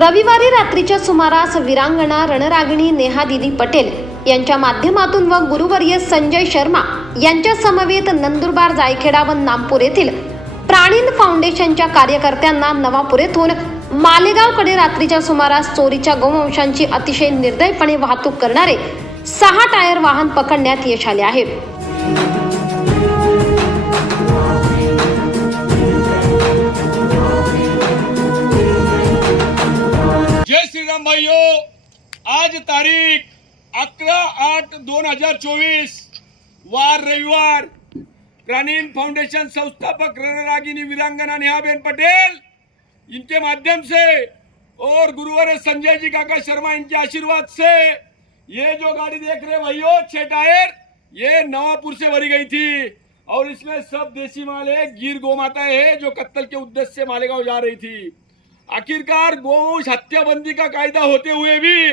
रविवारी रात्रीच्या सुमारास विरांगणा रणरागिणी नेहा दिदी पटेल यांच्या माध्यमातून व गुरुवर्य संजय शर्मा यांच्या समवेत नंदुरबार जायखेडा व नामपूर येथील प्राणीन फाउंडेशनच्या कार्यकर्त्यांना नवापूर येथून मालेगावकडे रात्रीच्या सुमारास चोरीच्या गोवंशांची अतिशय निर्दयपणे वाहतूक करणारे सहा टायर वाहन पकडण्यात यश आले आहे. तारीख अकरा आठ दोन हज़ार चोवीस. वार रविवार. प्राणीन फाउंडेशन संस्थापक रणरागिनी वीरांगना नेहाबेन पटेल इनके माध्यम से और गुरुवर संजय जी काका शर्मा इनके आशीर्वाद से ये जो गाड़ी देख रहे हैं भाइयों, छह टायर, ये नवापुर से भरी गई थी। और इसमें सब देसी माल है, गिर गौ माता है, जो कत्तल के उद्देश्य से मालेगांव जा रही थी। आखिरकार गौवंश हत्याबंदी का कायदा होते हुए भी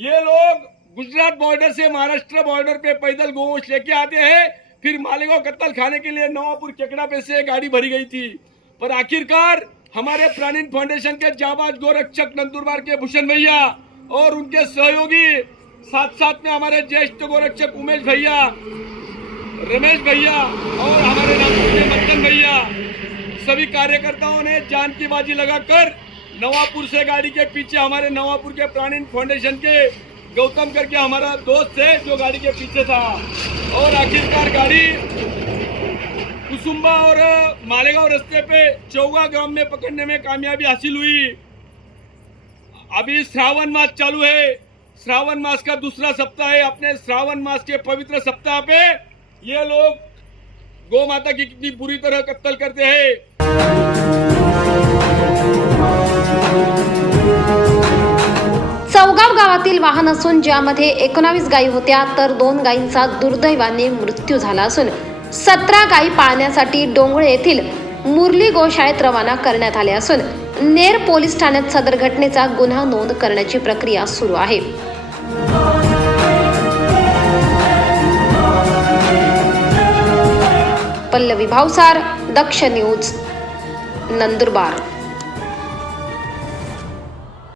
ये लोग गुजरात बॉर्डर से महाराष्ट्र बॉर्डर पे पैदल गौवंश लेके आते हैं, फिर मालेगांव कत्ल खाने के लिए नवापुर केकड़ा पे से गाड़ी भरी गई थी। पर आखिरकार हमारे प्राणीन फाउंडेशन के जाबाज गोरक्षक नंदुरबार के भूषण भैया और उनके सहयोगी साथ साथ में हमारे ज्येष्ठ गोरक्षक उमेश भैया, रमेश भैया और हमारे नागपुर के मक्कन भैया, सभी कार्यकर्ताओं ने जान की बाजी लगाकर नवापुर से गाड़ी के पीछे हमारे नवापुर के प्राणीन फाउंडेशन के गौतम करके हमारा दोस्त है जो गाड़ी के पीछे था। और आखिरकार गाड़ी कुसुम्बा और मालेगांव रास्ते पे चौगा ग्राम में पकड़ने में कामयाबी हासिल हुई। अभी श्रावण मास चालू है। श्रावण मास का दूसरा सप्ताह है। अपने श्रावण मास के पवित्र सप्ताह पे ये लोग गौ माता की कितनी बुरी तरह कत्ल करते हैं। चौगाव वाहन असून ज्यामध्ये एकोणावीस गायी होत्या तर दोन गायींचा दुर्दैवाने मृत्यू झाला असून सतरा गायी पाळण्यासाठी डोंगळे येथील मुरली गोशाळेत रवाना करण्यात आले असून नेर पोलीस ठाण्यात सदर घटनेचा गुन्हा नोंद करण्याची प्रक्रिया सुरू आहे. पल्लवी भावसार दक्ष न्यूज नंदुरबार.